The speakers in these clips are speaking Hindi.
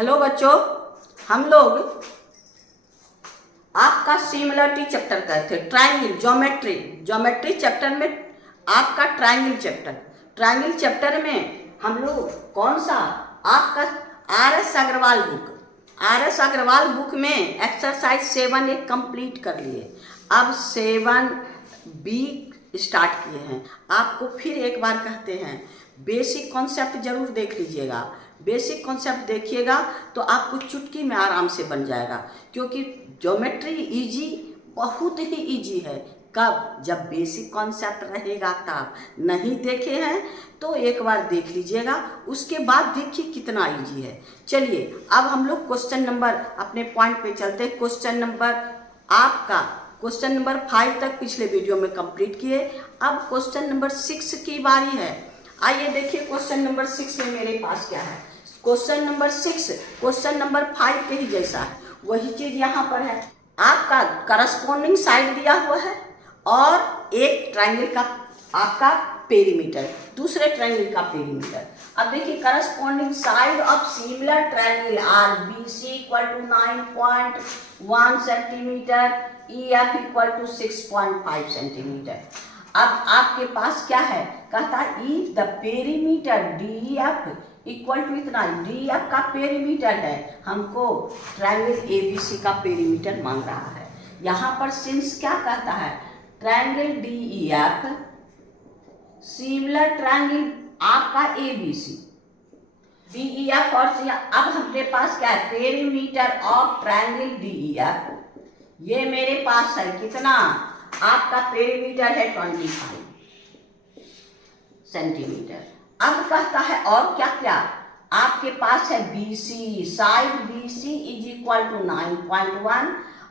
हेलो बच्चों, हम लोग आपका सिमिलरिटी चैप्टर कर थे। ट्रायंगल ज्योमेट्री चैप्टर में आपका ट्रायंगल चैप्टर में हम लोग कौन सा आपका आर.एस. अग्रवाल बुक में एक्सरसाइज 7 एक कंप्लीट कर लिए। अब 7B स्टार्ट किए हैं। आपको फिर एक बार कहते हैं, बेसिक कॉन्सेप्ट जरूर देख लीजिएगा। बेसिक कॉन्सेप्ट देखिएगा तो आपको चुटकी में आराम से बन जाएगा, क्योंकि ज्योमेट्री इजी, बहुत ही इजी है। कब? जब बेसिक कॉन्सेप्ट रहेगा तब। नहीं देखे हैं तो एक बार देख लीजिएगा, उसके बाद देखिए कितना इजी है। चलिए अब हम लोग क्वेश्चन नंबर अपने पॉइंट पे चलते हैं। क्वेश्चन नंबर 5 तक पिछले वीडियो में कंप्लीट किए। अब क्वेश्चन नंबर 6 की बारी है। आइए देखिए क्वेश्चन नंबर 6 में मेरे पास क्या है। क्वेश्चन नंबर 6 क्वेश्चन नंबर 5 के ही जैसा है, वही चीज यहाँ पर है। आपका करस्पॉन्डिंग साइड दिया हुआ है और एक ट्रायंगल का आपका पेरीमीटर, दूसरे ट्रायंगल का पेरीमीटर। अब देखिए corresponding side of similar triangle are BC equal to 9.1 centimetre, EF equal to 6.5 centimetre. अब आपके पास क्या है, कहता है if the perimeter DEF equal to इतना, DEF का पेरीमीटर है, हमको ट्रायंगल ABC का पेरीमीटर मांग रहा है। यहाँ पर सिंस क्या कहता है, ट्रायंगल DEF सिमिलर ट्रायंगल आपका ABC, DEF और अब हमारे पास क्या है, पेरीमीटर ऑफ ट्रायंगल DEF। ये मेरे पास है कितना, आपका पेरीमीटर है 25 सेंटीमीटर। अब कहता है और क्या क्या, आपके पास है BC, side BC is equal to 9.1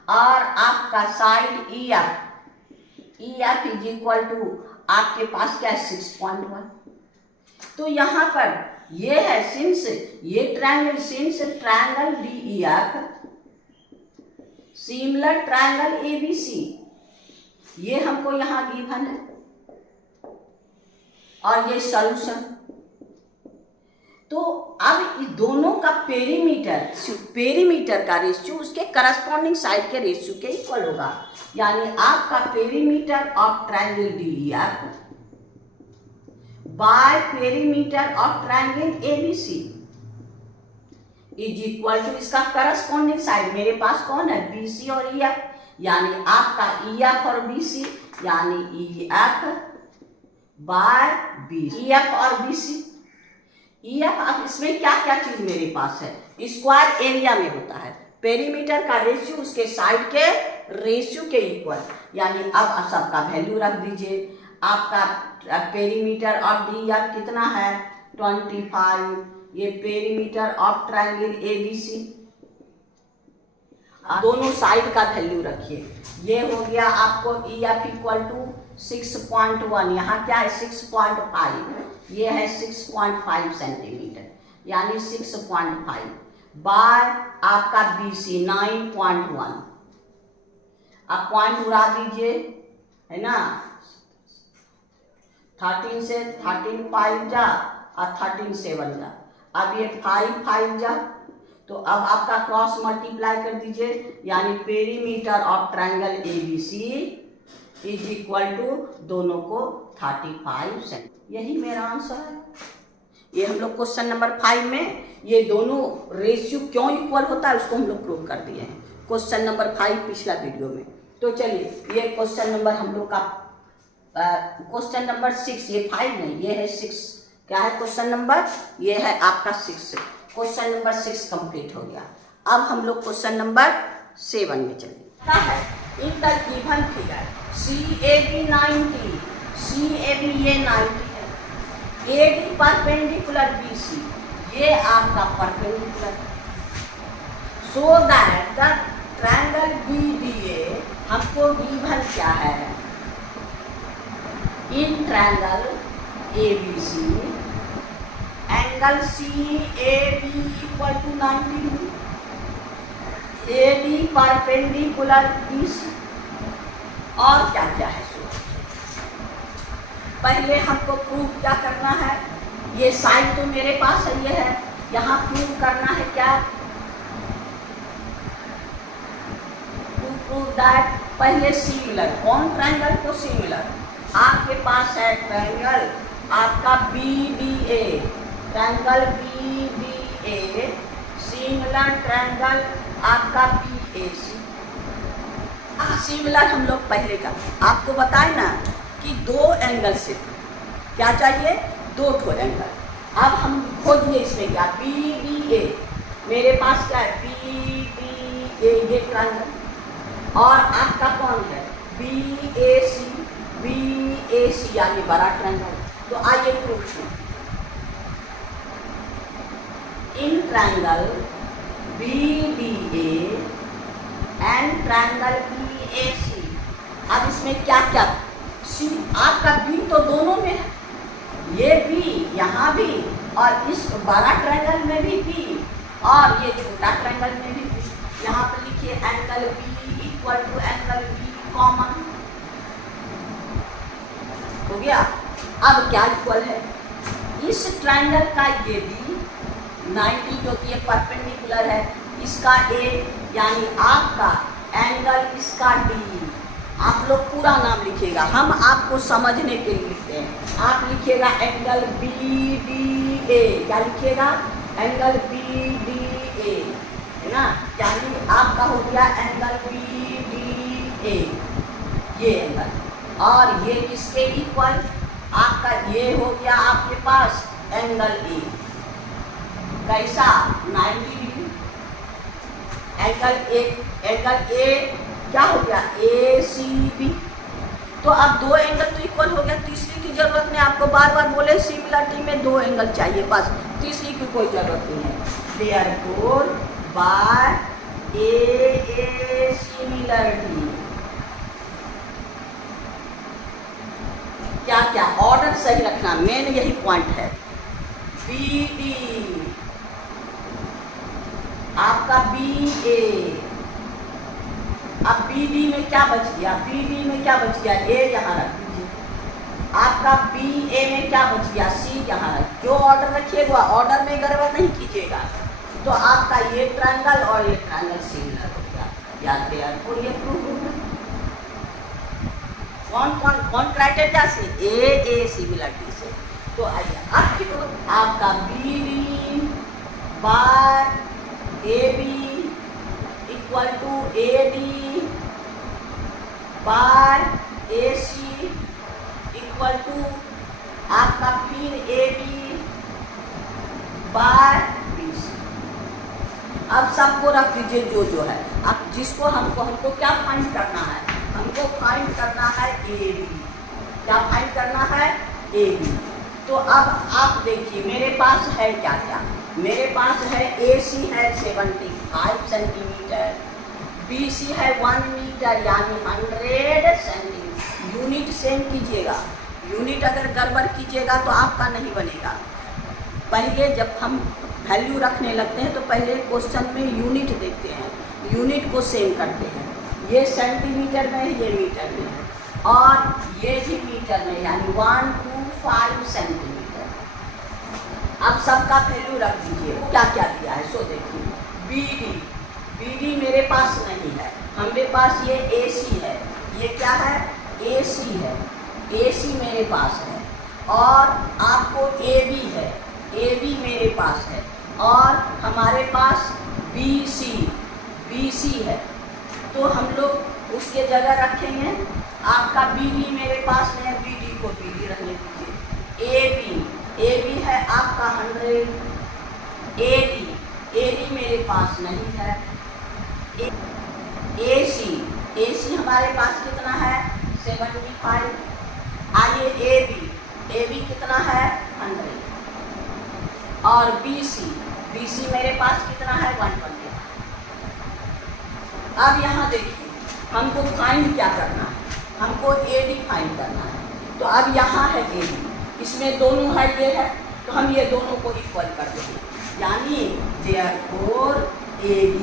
और आपका side EF is equal to आपके पास क्या है 6.1। तो यहाँ पर ये है since triangle DEF similar triangle ABC, ये हमको यहाँ गिवन है और ये सॉल्यूशन। तो अब इस दोनों का पेरीमीटर का रेशियो उसके करस्पॉन्डिंग साइड के रेशियो के इक्वल होगा। यानी आपका perimeter of triangle DEF by perimeter of triangle ABC is equal to इसका करस्पॉन्डिंग साइड, मेरे पास कौन है, BC और EF, यानी आपका EF और BC, यानी EF बाय BC, EF और BC। EF, अब इसमें क्या क्या चीज मेरे पास है, स्क्वायर एरिया में होता है, पेरीमीटर का रेशियो उसके साइड के रेशियो के इक्वल। यानी अब सबका वैल्यू रख दीजिए। आपका पेरीमीटर ऑफ DEF कितना है 25, ये पेरीमीटर ऑफ ट्रायंगल ABC, दोनों साइड का वैल्यू रखिए। ये हो गया आपको EF इक्वल टू 6.1, यहाँ क्या है 6.5, ये है 6.5 सेंटीमीटर, यानी 6.5 बाय आपका BC 9.1। आप पॉइंट उड़ा दीजिए, है ना, 13 से 13 5 जा और 13 7 जा। अब ये 5 जा, तो अब आपका क्रॉस मल्टीप्लाई कर दीजिए, यानी perimeter of triangle ABC is equal to दोनों को 35 सेंटीमीटर। यही मेरा आंसर है। ये हम लोग क्वेश्चन नंबर 5 में ये दोनों रेशियो क्यों इक्वल होता है उसको हम लोग प्रूव कर दिए हैं, क्वेश्चन नंबर 5 पिछला वीडियो में। तो चलिए ये क्वेश्चन नंबर हम लोग का क्वेश्चन नंबर 6, ये 5 नहीं, ये है 6। क्या है क्वेश्चन नंबर, ये है आपका 6। क्वेश्चन नंबर 6 कंप्लीट हो गया। अब हम लोग क्वेश्चन नंबर 7 में चलिए। In the given figure CAB 90, CAB ये 90 है, AD परपेंडिकुलर BC, ये आपका perpendicular. So that the triangle BDA, हमको गिवन क्या है, in triangle ABC angle CAB equal to 90 degree, AD perpendicular BC, और क्या क्या है। पहले हमको प्रूव क्या करना है, ये साइड तो मेरे पास है, ये है, यहाँ प्रूव करना है क्या, दैट पहले सिमिलर, कौन ट्रायंगल को सिमिलर, आपके पास है ट्रायंगल आपका BDA, triangle BDA similar triangle आपका PAC। सिमिलर हम लोग पहले का आपको बताए ना कि दो एंगल से क्या चाहिए, दो ठो एंगल। अब हम खोजिए इसमें क्या, BDA मेरे पास क्या है, BDA ये ट्रायंगल, और आपका कौन है BAC, BAC यानी बड़ा ट्रायंगल। तो आइए प्रूफ में, in triangle BDA and triangle PAC। अब इसमें क्या क्या, सी आपका B तो दोनों में है, ये B यहाँ भी, और इस बड़ा ट्रायंगल में भी B, और ये छोटा ट्रायंगल में भी B। यहाँ पर लिखिए angle B equal to angle B common हो गया। अब क्या इक्वल है, इस ट्रायंगल का ये B 90 जो कि ये परपेंडिकुलर है, इसका A यानी आपका एंगल इसका D। आप लोग पूरा नाम लिखिएगा, हम आपको समझने के लिए लिखते हैं। आप लिखिएगा एंगल BDA, क्या लिखिएगा, एंगल BDA है ना, यानी आपका हो गया एंगल BDA ये एंगल, और ये किसके इक्वल, आपका ये हो गया आपके पास एंगल A, कैसा 90 डिग्री। एंगल A क्या हो गया ACB। तो अब दो एंगल तो इक्वल हो गया, तीसरी की जरूरत नहीं, आपको बार बार बोले सिमिलरिटी में दो एंगल चाहिए, बस तीसरी की कोई जरूरत नहीं है। देयरफॉर बाय A सिमिलरिटी क्या क्या, ऑर्डर सही रखना, मेन यही पॉइंट है। BD आपका BA, अब BD में क्या बच गया, BD में क्या बच गया, A यहाँ रख दीजिए। आपका BA में क्या बच गया, C यहाँ रख, जो ऑर्डर रखिएगा ऑर्डर में गड़बड़ नहीं कीजिएगा। तो आपका ये ट्रायंगल और ये ट्रायंगल सिमिलर हो गया, याद दिया। और ये प्रूफ होगा कौन कौन कौन क्राइटेरिया से, A सिमिलरिटी से। तो आइए अब की तो आपका BD by AB equal to AD by AC equal to आपका फिर AB बाय BC। अब सबको रख दीजिए जो है, अब जिसको हमको क्या फाइंड करना है, हमको फाइंड करना है AB। क्या फाइंड करना है, AB। तो अब आप देखिए मेरे पास है क्या क्या, मेरे पास है AC है 75 सेंटीमीटर, BC है 1 मीटर यानी 100 सेंटीमीटर। यूनिट सेम कीजिएगा, यूनिट अगर गड़बड़ कीजिएगा तो आपका नहीं बनेगा। पहले जब हम वैल्यू रखने लगते हैं तो पहले क्वेश्चन में यूनिट देखते हैं, यूनिट को सेम करते हैं। ये सेंटीमीटर में है, ये मीटर में है, और ये भी मीटर में यानी 125 सेंटीमीटर। अब सबका वैल्यू रख दीजिए, क्या क्या दिया है सो देखिए। BD मेरे पास नहीं है, हमारे पास ये AC है, ये क्या है AC है, AC मेरे पास है, और आपको AB है, AB मेरे पास है, और हमारे पास BC है। तो हम लोग उसके जगह रखेंगे, आपका BD मेरे पास में है, BD को BD रहने दीजिए। AB है आपका 100, AD मेरे पास नहीं है। AC हमारे पास कितना है 75। आइए AB कितना है 100, और BC मेरे पास कितना है 120। अब यहाँ देखिए हमको फाइंड क्या करना है, हमको AD फाइंड करना है। तो अब यहाँ है AD, इसमें दोनों है, ये है, तो हम ये दोनों को इक्वल कर देंगे, यानी therefore AD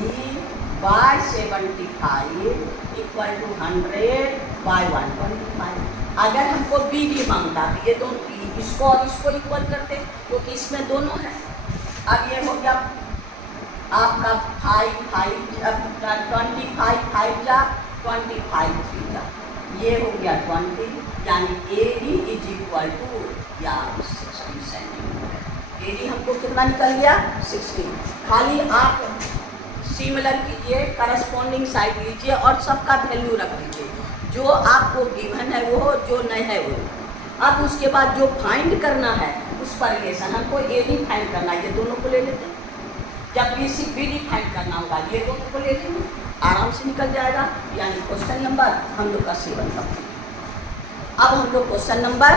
by 75 equal to 100 by 125। अगर हमको BD मांगता तो ये दोनों इसको और इसको इक्वल करते, क्योंकि तो इसमें दोनों है। अब ये हो गया आपका 25 जा 25 थीटा, ये हो गया 20, यानी AD इज इक्वल टू या 60 सेंटीमीटर। AD हमको कितना निकल गया 60। खाली आप सिमिलर कीजिए, करस्पॉन्डिंग साइड लीजिए और सबका वैल्यू रख दीजिए, जो आपको गिवन है वो, जो नहीं है वो। अब उसके बाद जो फाइंड करना है उस पर रिलेशन, हमको AD फाइंड करना है, ये दोनों को ले लेते हैं। जब BD फाइंड करना होगा ये दोनों को ले लेंगे, आराम से निकल जाएगा। यानी क्वेश्चन नंबर हम लोग का 7 का। अब हम लोग क्वेश्चन नंबर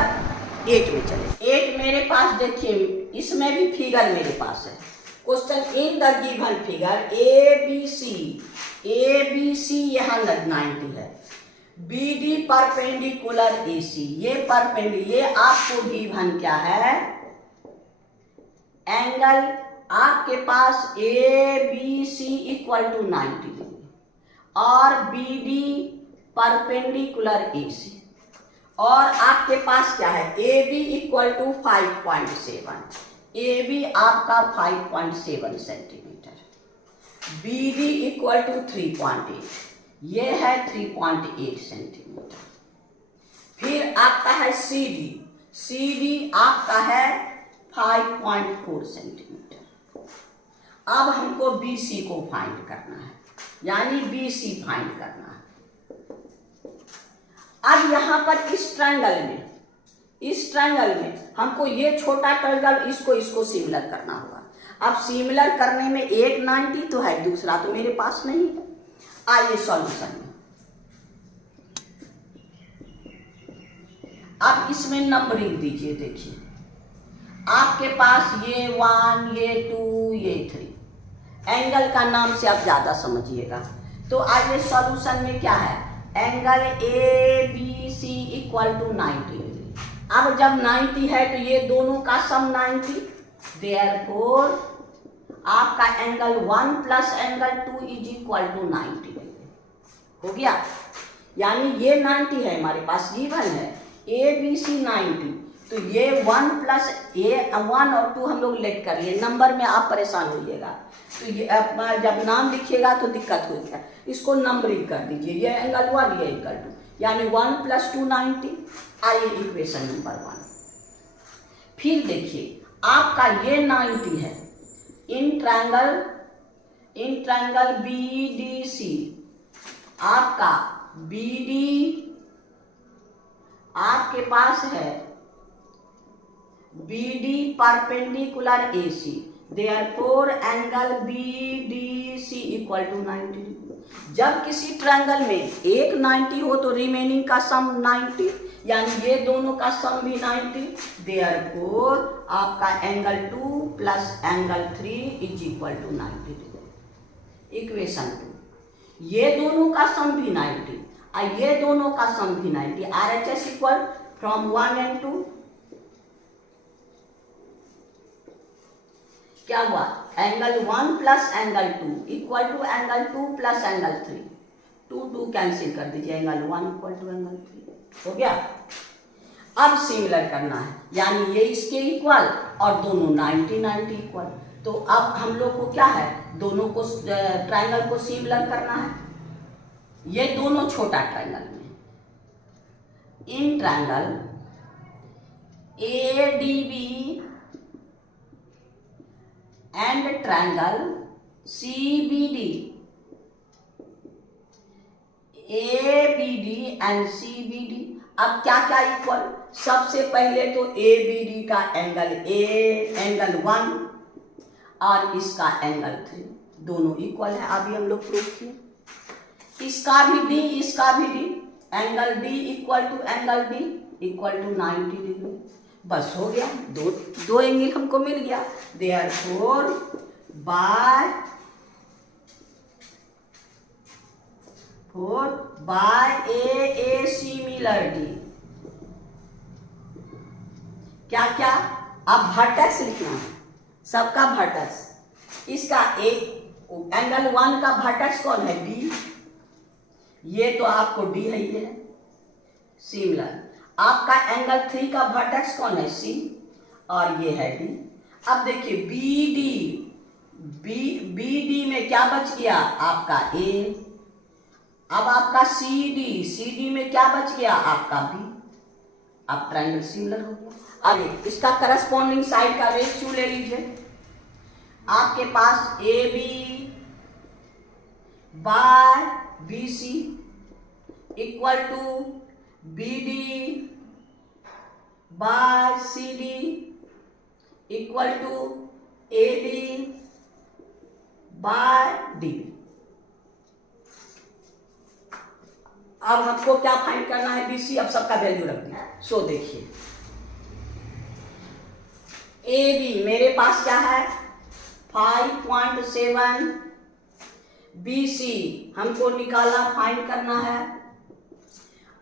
8 में चले। 8 मेरे पास देखिए, इसमें भी फिगर मेरे पास है। Question in the given figure ABC यहाँ 90 है, BD परपेंडिकुलर AC, ये परपेंडिकुलर, ये आपको गिवन क्या है, एंगल आपके पास ABC इक्वल टू 90 डिग्री और BD परपेंडिकुलर AC, और आपके पास क्या है, AB इक्वल टू 5.7, AB आपका 5.7 सेंटीमीटर, BD इक्वल टू 3.8, ये है 3.8 सेंटीमीटर। फिर आपका है CD आपका है 5.4 सेंटीमीटर। अब हमको BC को फाइंड करना है, यानी BC फाइंड करना है। अब यहाँ पर इस ट्रायंगल में हमको ये छोटा ट्रायंगल इसको सिमिलर करना होगा। अब सिमिलर करने में एक 90 तो है, दूसरा तो मेरे पास नहीं है। आइए सॉल्यूशन में, अब इसमें नंबरिंग दीजिए। देखिए आपके पास ये 1, ये 2, ये 3, एंगल का नाम से आप ज्यादा समझिएगा। तो आइए सॉल्यूशन में क्या है, angle ABC equal to 90 degree. अब जब 90 है तो ये दोनों का सम 90, देयरफॉर आपका angle 1 plus angle 2 is equal to 90 degree हो गया। यानी ये 90 है हमारे पास, गिवन है ABC 90, तो ये 1 प्लस 1 और 2 हम लोग लेट कर लिए, नंबर में आप परेशान होइएगा। तो ये जब नाम लिखिएगा तो दिक्कत होगी, इसको नंबरिंग कर दीजिए, ये एंगल 1, ये एंगल 2, यानी 1 प्लस 2 90। आइए इक्वेशन नंबर 1। फिर देखिए आपका ये 90 है इन ट्रायंगल BDC, आपका BD आपके पास है BD perpendicular AC, therefore angle BDC equal to 90 degree. जब किसी ट्रायंगल में एक 90 हो तो रिमेनिंग का सम 90, यानी ये दोनों का सम भी 90, देयरफॉर आपका angle 2 plus angle 3 is equal to 90 degree. Equation 2, ये दोनों का सम भी 90 और ये दोनों का सम भी 90, RHS इक्वल फ्रॉम 1 and 2 क्या हुआ, angle 1 plus angle 2 equal to angle 2 plus angle 3, 2 cancel कर दीजिए, एंगल 1 इक्वल टू एंगल 3 हो गया। अब सिमिलर करना है, यानी ये इसके इक्वल और दोनों 90 इक्वल। तो अब हम लोग को क्या है, दोनों को ट्रायंगल को सिमिलर करना है। ये दोनों छोटा ट्रायंगल में in triangle ADB and triangle CBD, ABD and CBD। अब क्या क्या इक्वल, सबसे पहले तो ABD का एंगल एंगल 1 और इसका एंगल 3 दोनों इक्वल है। अभी हम लोग प्रूफ किए, इसका भी D, इसका भी D, angle D equal to angle D equal to 90 degree. बस हो गया, दो एंगल हमको मिल गया। Therefore by A similar D, क्या क्या, अब वर्टेक्स लिखना है, सबका वर्टेक्स। इसका एंगल 1 का वर्टेक्स कौन है, D, ये तो आपको D है, ये है सिमिलर। आपका एंगल 3 का वर्टेक्स कौन है, C, और ये है D। अब देखिए BD में क्या बच गया आपका A, अब आपका सी डी में क्या बच गया, आपका बी। अब ट्रायंगल सिमिलर हो गया। अब इसका करस्पॉन्डिंग साइड का रेशियो ले लीजिए। आपके पास A B by B C equal to B D by C D equal to A D by D. अब हमको क्या फाइंड करना है, बीसी। अब सबका वैल्यू रख दिया। सो देखिए ए बी मेरे पास क्या है 5.7, बी सी हमको निकाला फाइंड करना है।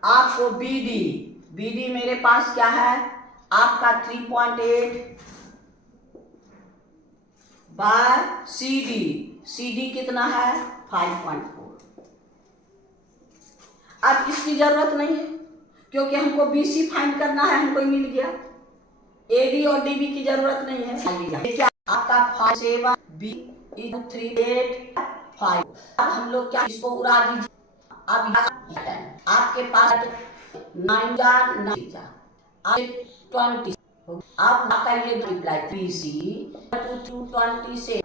आपको बी डी मेरे पास क्या है आपका 3.8 बाय सी डी कितना है 5.4। अब इसकी जरूरत नहीं है क्योंकि हमको बीसी फाइंड करना है, हमको मिल गया। एडी और डीबी की जरूरत नहीं है। क्या आपका 5.7 बी 3.8 अब हम लोग क्या इसको उड़ा दीजिए। अब आपके पास 9 जा 20। अब आपका ये मल्टीप्लाई 3c 220 से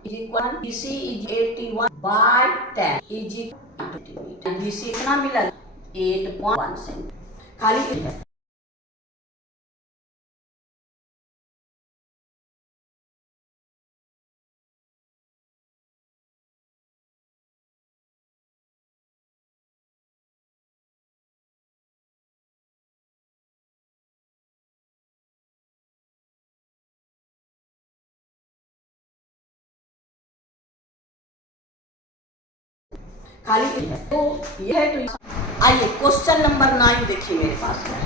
BC is 81 by 10 is 20। BC इतना मिला 8.1 सेंट खाली है। खाली है तो यह तो आइए क्वेश्चन नंबर 9 देखिए मेरे पास है।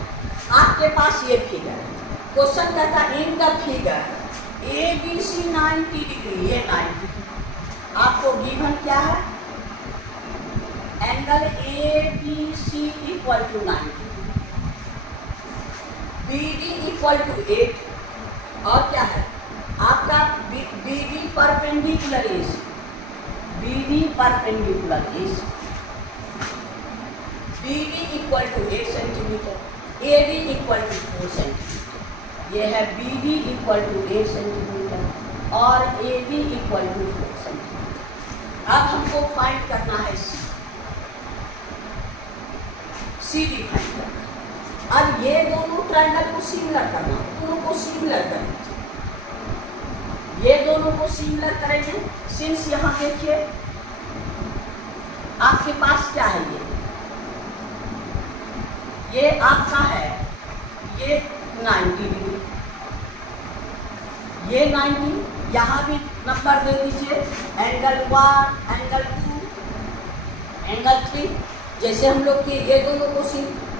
आपके पास ये फिगर है। क्वेश्चन कहता है in the figure A B C 90 degree, ये 90। आपको गिवन क्या है angle A B C equal to 90, B D equal to 8 और क्या है आपका B D perpendicular is BD perpendicular is BD equal to 8 centimetre, AD equal to 4 centimetre. ये है BD equal to 8 सेंटीमीटर और AD equal to 4 सेंटीमीटर। अब हमको फाइंड करना है CD फाइंड करना। अब ये दोनों ट्रायंगल को सिमिलर करना, दोनों को सिमिलर करना। ये दोनों को सिमिलर करेंगे। सिंस यहां देखिए आपके पास क्या है ये आपका है ये 90 डिग्री, ये 90। यहां भी नंबर दे दीजिए एंगल 1 एंगल 2 एंगल 3। जैसे हम लोग के ये दोनों को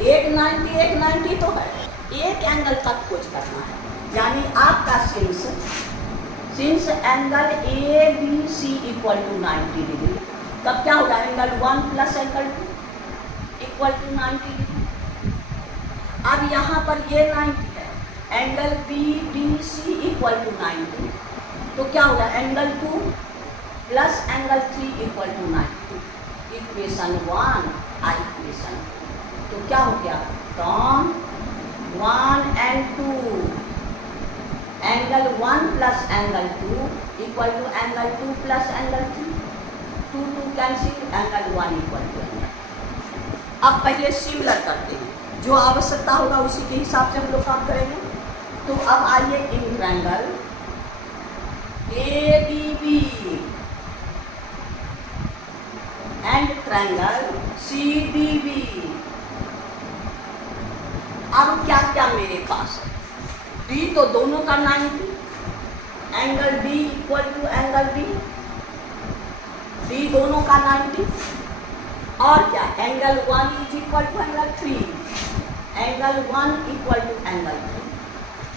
एक 90 तो है, एक एंगल तक खोज करना है। यानी आपका since angle A B C equal to 90 degree, तब क्या होगा angle 1 plus angle 2 equal to 90 degree. अब यहाँ पर ये 90 है, angle B D C equal to 90, तो क्या होगा angle 2 plus angle 3 equal to 90। Equation 1 equation 2, तो क्या हो गया from 1 and 2 angle 1 plus angle 2 equal to angle 2 plus angle 3, 2 cancel angle 1 equal to angle. अब पहले सिमिलर करते हैं, जो आवश्यकता होगा उसी के हिसाब से हम लोग काम करेंगे। तो अब आइए in triangle A D B and triangle C D B. अब क्या क्या मेरे पास है डी तो दोनों का 90, angle D equal to angle D दोनों का 90 और क्या angle 1 is equal to angle 3, angle 1 equal to angle 3।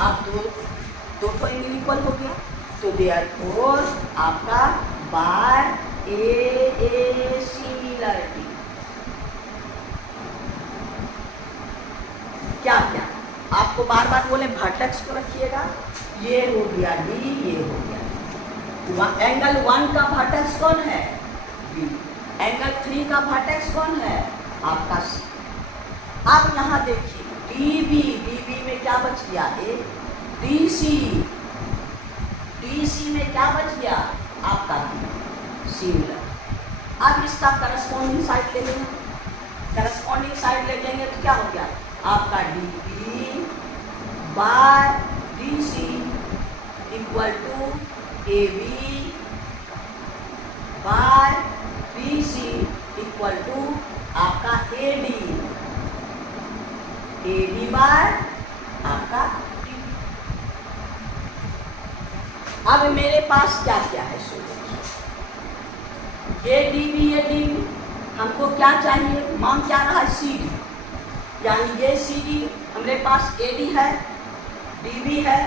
अब दो एंगल इक्वल हो गया, तो देयरफॉर आपका बाय ए सिमिलरिटी क्या क्या आपको बार बार बोले वर्टेक्स को रखिएगा। ये हो गया डी, ये हो गया एंगल 1 का वर्टेक्स कौन है बी, एंगल 3 का वर्टेक्स कौन है? आपका सी। अब यहाँ देखिए डीबी, डीबी में क्या बच गया? ए। डीसी, डीसी में क्या बच गया? आपका सिमिलर। अब इसका करस्पॉन्डिंग साइड ले लेंगे, करस्पॉन्डिंग साइड ले लेंगे तो क्या हो गया? आपका DB by DC equal to A B by B C equal to आपका ए डी बाय आपका डी। अब मेरे पास क्या क्या है? ये डीबी, ये डीबी, हमको क्या चाहिए? मान क्या रहा है? सी डी, यानी ये सी डी हमारे पास ए डी है, डीबी है,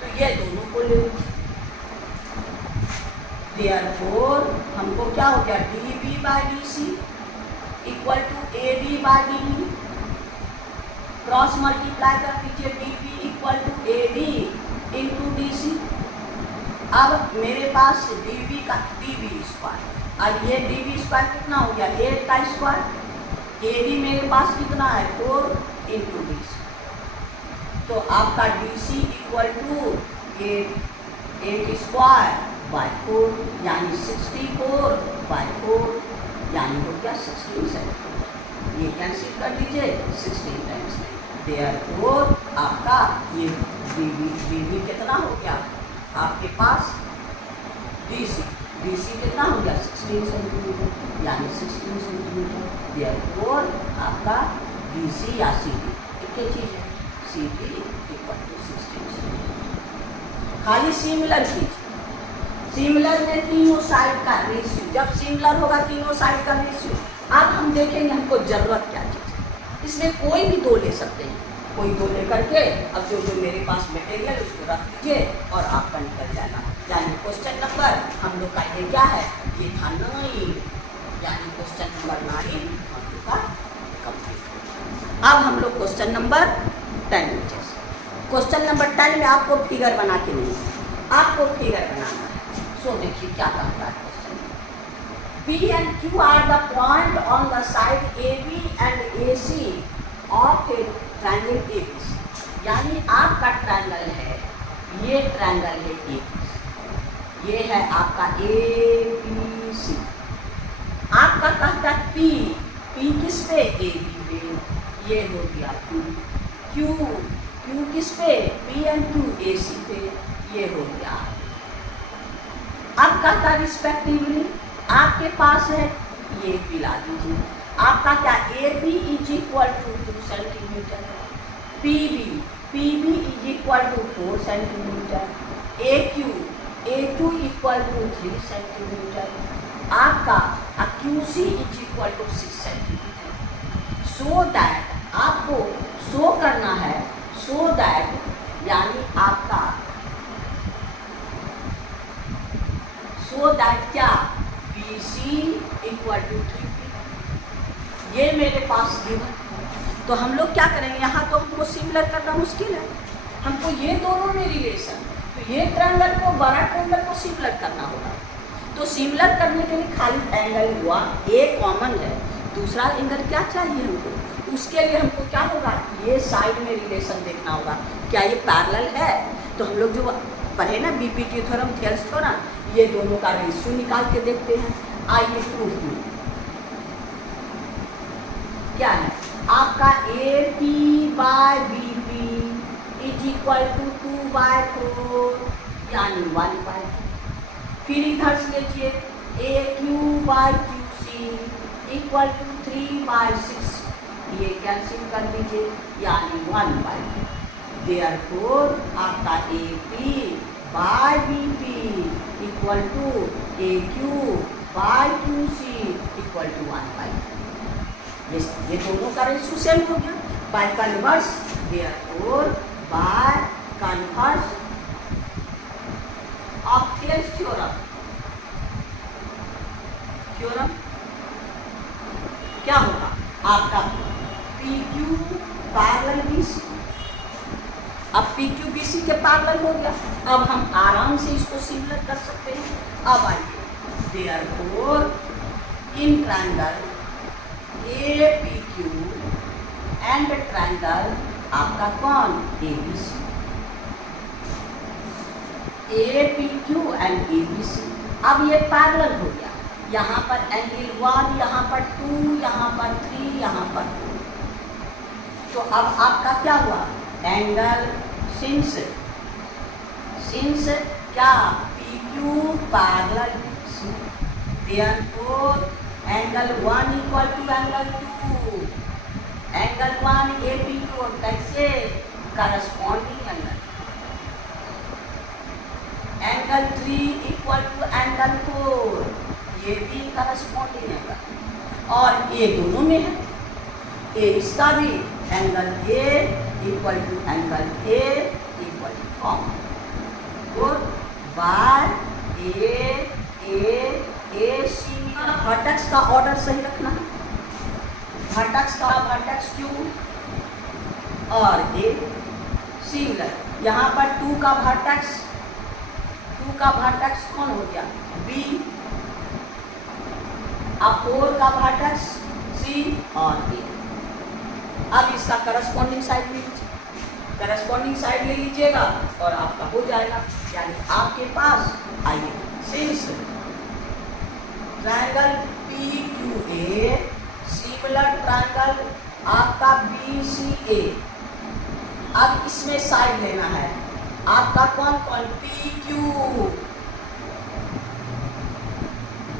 तो ये दोनों को ले लीजिए। देयरफॉर हमको क्या हो गया? DB by DC equal to A D by DB, cross multiply कर दीजिए, DB equal to A D into DC. अब मेरे पास डीबी का डीबी स्क्वायर, अब ये डीबी स्क्वायर कितना हो गया? 8 का स्क्वायर। ए डी मेरे पास कितना है? 4 इंटू डीसी, तो आपका DC equal to 8 square by 4, यानी 64 बाय 4, यानी हो गया 16 सेंटीमीटर। ये कैंसिल कर दीजिए, 16 टाइम्स देयरफॉर आपका ये डीबी कितना हो गया? आपके पास डीसी, डीसी कितना हो गया? 16 सेंटीमीटर, यानी 16 सेंटीमीटर। देयरफॉर आपका डीसी या सीडी एक ही चीज है, सीडी इक्वल टू 16 सेंटीमीटर। खाली सिमिलर कीजिए, सिमिलर में तीनों साइड का रेशियो, जब सिमिलर होगा तीनों साइड का रेशियो। अब हम देखेंगे हमको जरूरत क्या चीज़ है। इसमें कोई भी दो ले सकते हैं, कोई दो लेकर के अब जो जो मेरे पास मटेरियल उसको रख दीजिए और आपका निकल जाना। यानी क्वेश्चन नंबर हम लोग का ये क्या है? ये था 9, यानी क्वेश्चन नंबर 9 हम लोग का कंप्लीट। अब हम लोग क्वेश्चन नंबर 10 में क्वेश्चन नंबर 10 में आपको फिगर बना के नहीं, आपको फिगर बनाना है। सो देखिए क्या कहता है question. P and Q are the point on the side AB and AC of a triangle ABC, यानी आपका ट्रायंगल है, ये ट्रायंगल है ABC, ये है आपका ABC। आपका कहता है P, P किस पे? AB पे, ये हो गया P। Q, Q किस पे? P and Q AC पे, ये हो गया। अब कहता रिस्पेक्टिवली आपके पास है, ये पिला दीजिए। आपका क्या? A B is equal to 2 centimetre, P B is equal to 4 centimetre, A Q equal to 3 centimetre, आपका Q C is equal to 6 centimetre. So that आपको शो करना है, सो दैट यानी आपका सो दैट क्या? B C equal to 3P, ये मेरे पास गिवन। तो हम लोग क्या करेंगे? यहाँ तो हमको सिमिलर करना मुश्किल है, हमको ये दोनों में रिलेशन, तो ये ट्रायंगल को बड़ा ट्रायंगल को सिमिलर करना होगा। तो सिमिलर करने के लिए खाली एंगल हुआ, ए कॉमन है, दूसरा एंगल क्या चाहिए हमको? उसके लिए हमको क्या होगा? ये साइड में रिलेशन देखना होगा, क्या ये पैरेलल है? तो हम लोग जो पढ़े ना बीपीटी थ्योरम, थेल्स थ्योरम, ये दोनों का रेशियो निकाल के देखते हैं। आइए प्रूफ में क्या है? आपका A P by B P is equal to 2/4, यानी 1/2। फिर इधर से लीजिए A Q by Q C equal to 3/6, ये कैंसिल कर दीजिए, यानी 1/2। देयरफॉर आपका A P by B P equal to A Q by Q C equal to 1/2। ये दोनों का रेशियो सेम हो गया। By converse, therefore by converse of Thales theorem, क्या होगा? आपका P Q parallel B C. अब पी क्यू बी सी के पैरेलल हो गया, अब हम आराम से इसको सिमिलर कर सकते हैं। अब आइए, therefore in triangle APQ and triangle आपका कौन ABC, APQ एंड ABC। अब ये पैरेलल हो गया, यहाँ पर एंगल 1, यहाँ पर 2, यहाँ पर 3, यहाँ पर 2। तो अब आपका क्या हुआ, एंगल सिंस क्या PQ parallel BC, therefore angle 1 equal to angle 2, angle 1 APQ कैसे corresponding angle, angle 3 equal to angle 4, ये भी करस्पॉन्डिंग एंगल, और ये दोनों में है, ए इसका भी angle A equal to angle A equal to common, good, by AC। Vertex का ऑर्डर सही रखना है, वर्टेक्स का वर्टेक्स Q और A सिमिलर, यहाँ पर 2 का वर्टेक्स कौन हो गया B, अब 4 का वर्टेक्स C और A। अब इसका करस्पॉन्डिंग साइड ले लीजिएगा और आपका हो जाएगा, यानी आपके पास आइए since triangle PQA similar triangle आपका BCA, अब इसमें साइड लेना है आपका कौन PQ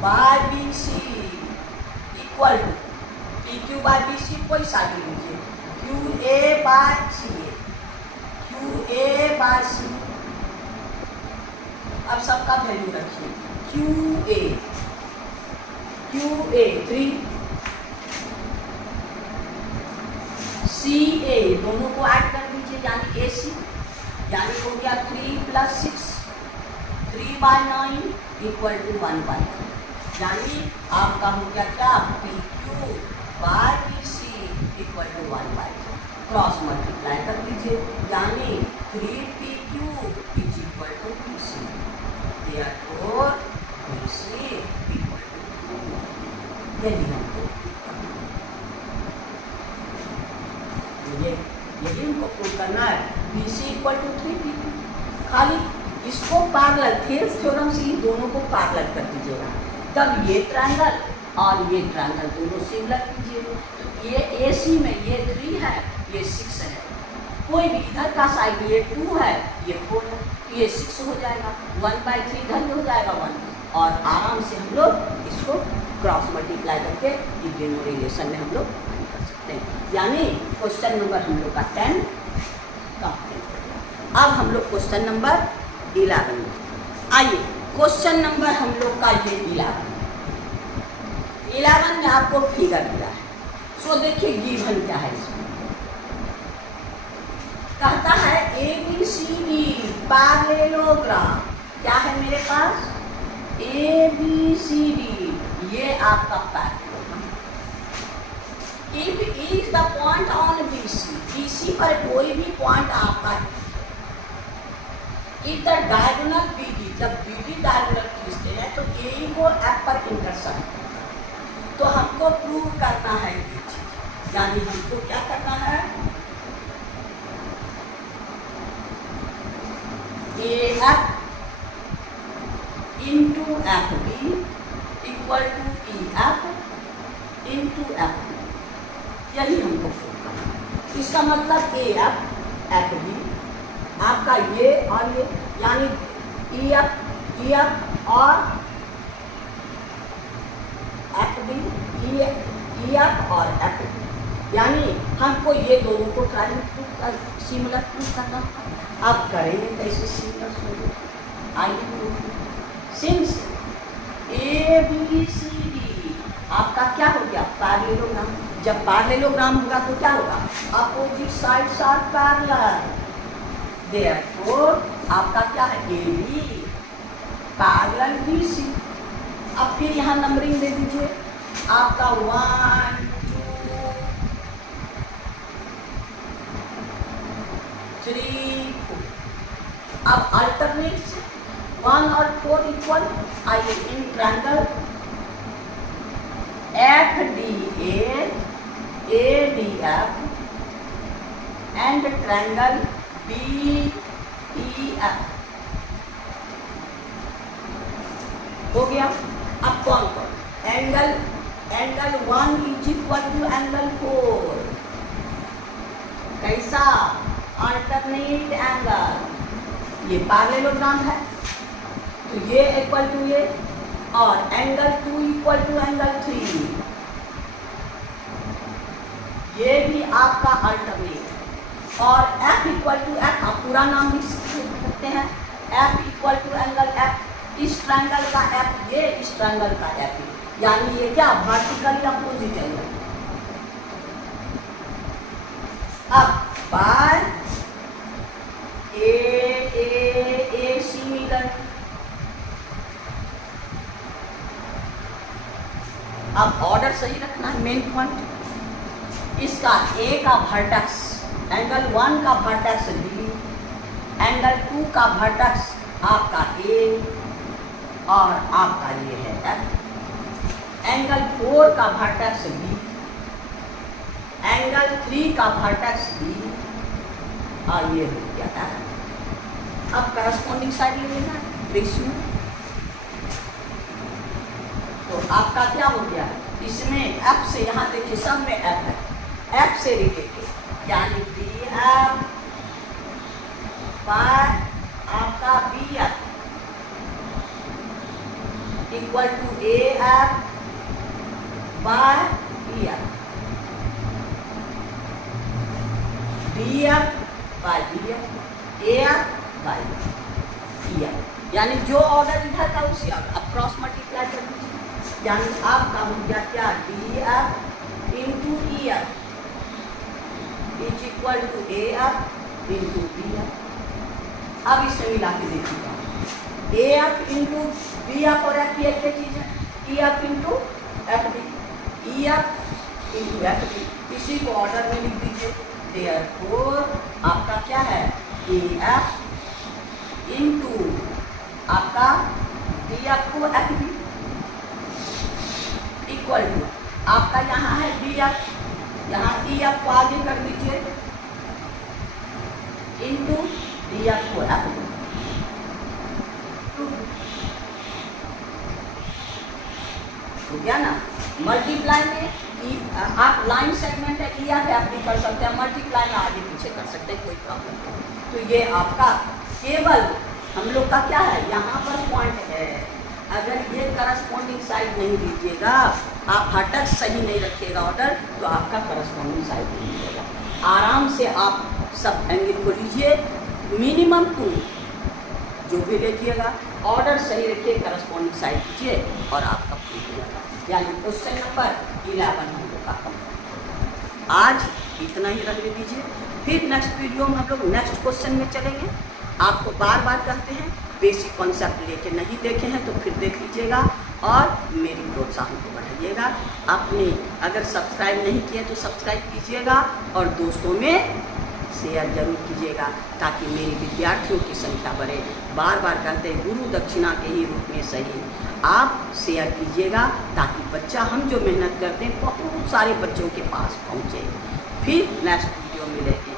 by BC equal to PQ by BC, कोई साइड ले लीजिए, QA by CA, QA by C। अब सबका वैल्यू रखिए, QA 3, CA दोनों को ऐड कर दीजिए, यानी AC, यानी हो गया 3 + 6, 3/9 इक्वल टू 1/3, यानी आपका हो गया क्या PQ by BC equal to 1/3, cross multiply कर दीजिए, यानी 3PQ is equal to BC, therefore BC equal to 2। यही हमको यही हमको प्रूव करना है, BC इक्वल टू 3PQ। खाली इसको पैरेलल थेल्स थ्योरम से ही दोनों को पैरेलल कर दीजिएगा, तब ये ट्रायंगल और ये ट्रायंगल दोनों सिमिलर कीजिए। तो ये AC में ये 3 है, ये 6 है, कोई भी इधर का साइड ये 2 है, ये 4 है, तो ये 6 हो जाएगा, 1/3 इधर में हो जाएगा 1, और आराम से हम लोग इसको क्रॉस मल्टीप्लाई करके ये रिलेशन में हम लोग कर सकते हैं। यानी क्वेश्चन नंबर हम लोग का 10 कंप्लीट। अब हम लोग क्वेश्चन नंबर 11 में आइए, क्वेश्चन नंबर हम लोग का ये 11 में आपको फिगर दिया है, सो देखिए गिवन क्या है इसमें, कहता है ABCD पैरेललोग्राम, क्या है मेरे पास ABCD, ये आपका parallelogram, if is the point on BC पर कोई भी पॉइंट आपका, इफ द डायगोनल BD, जब BD डायगोनल खींचते हैं तो A को F पर इंटरसेक्ट, तो हमको प्रूव करना है ये चीज, यानी हमको क्या करना है, AF into FB equal to EF into FB, यही हमको प्रूव करना है। इसका मतलब AF FB आपका ये और ये, यानी EF और FB, EF और FB, यानी हमको ये दोनों को सिमिलर प्रूव करना है। अब करेंगे कैसे सिमिलर, आइए सिंस ABCD आपका क्या हो गया पैरेललोग्राम, जब पैरेललोग्राम होगा तो क्या होगा, opposite sides are parallel, therefore आपका क्या है AB पैरेलल BC। अब फिर यहाँ नंबरिंग दे दीजिए, आपका 1 2 3 4, अब अल्टरनेट से 1 और 4 इक्वल, आइए इन ट्रायंगल ट्रायंगल BEF हो गया। अब कौन कौन angle 1 is equal to angle 4, कैसा अल्टरनेट एंगल, ये पैरेललोग्राम है तो ये इक्वल टू ये, और एंगल 2 इक्वल टू एंगल 3, ये भी आपका अल्टरनेट है। और F इक्वल टू F, आप पूरा नाम लिख सकते हैं, F equal to angle F, इस ट्रायंगल का F ये, इस ट्रायंगल का F, यानी ये क्या वर्टिकली अपोजिट एंगल। अब बाय AC मिलर, अब ऑर्डर सही रखना है, मेन पॉइंट। इसका A का वर्टेक्स, एंगल 1 का वर्टेक्स B, एंगल 2 का वर्टेक्स आपका A, और आपका ये है F, एंगल 4 का वर्टेक्स B, एंगल 3 का वर्टेक्स B, और ये हो गया है। अब करस्पॉन्डिंग साइड ले लेना है रेशियो, तो आपका क्या हो गया, इसमें F से, यहाँ देखिए सब में F है, F से रिलेटेड यानी BF बाय आपका BF equal to AF by BF, BF by BF, AF by BF, यानी जो ऑर्डर इधर था उसी ऑर्डर, अब क्रॉस मल्टीप्लाई कर दीजिए, यानी आपका हो गया क्या, DF into EF is equal to AF into BF। अब इसे मिला के देखिएगा, AF इंटू BF और F एक ही चीज है, EF into FB, EF into FB, इसी को ऑर्डर में लिख दीजिए। देयरफॉर आपका क्या है, AF इंटू आपका BF को FB इक्वल टू आपका यहाँ है BF, यहाँ EF को आगे कर दीजिए इंटू BF को FB, हो गया ना। मल्टीप्लाई में आप लाइन सेगमेंट है EF FB कर सकते हैं, मल्टीप्लाई में आगे पीछे कर सकते हैं, कोई प्रॉब्लम नहीं। तो ये आपका केवल हम लोग का क्या है, यहाँ पर पॉइंट है, अगर ये करस्पॉन्डिंग साइड नहीं दीजिएगा, आप हटक सही नहीं रखिएगा ऑर्डर, तो आपका करस्पॉन्डिंग साइड नहीं मिलेगा। आराम से आप सब एंगल को लीजिए, मिनिमम 2 जो भी लिखिएगा, ऑर्डर सही रखिए, करस्पॉन्डिंग साइड लीजिए और आपका प्रूफ हो जाएगा। यानी क्वेश्चन नंबर 11 हम लोग का कंप्लीट। आज इतना ही रख दीजिए, फिर नेक्स्ट वीडियो में हम लोग नेक्स्ट क्वेश्चन में चलेंगे। आपको बार बार कहते हैं बेसिक कॉन्सेप्ट लेके नहीं देखे हैं तो फिर देख लीजिएगा और मेरी प्रोत्साहन को बढ़ाइएगा। आपने अगर सब्सक्राइब नहीं किए तो सब्सक्राइब कीजिएगा और दोस्तों में शेयर जरूर कीजिएगा ताकि मेरे विद्यार्थियों की संख्या बढ़े। बार बार कहते हैं गुरु दक्षिणा के ही रूप में सही, आप शेयर कीजिएगा ताकि बच्चा, हम जो मेहनत करते हैं बहुत सारे बच्चों के पास पहुँचे। फिर नेक्स्ट वीडियो मिलेगी।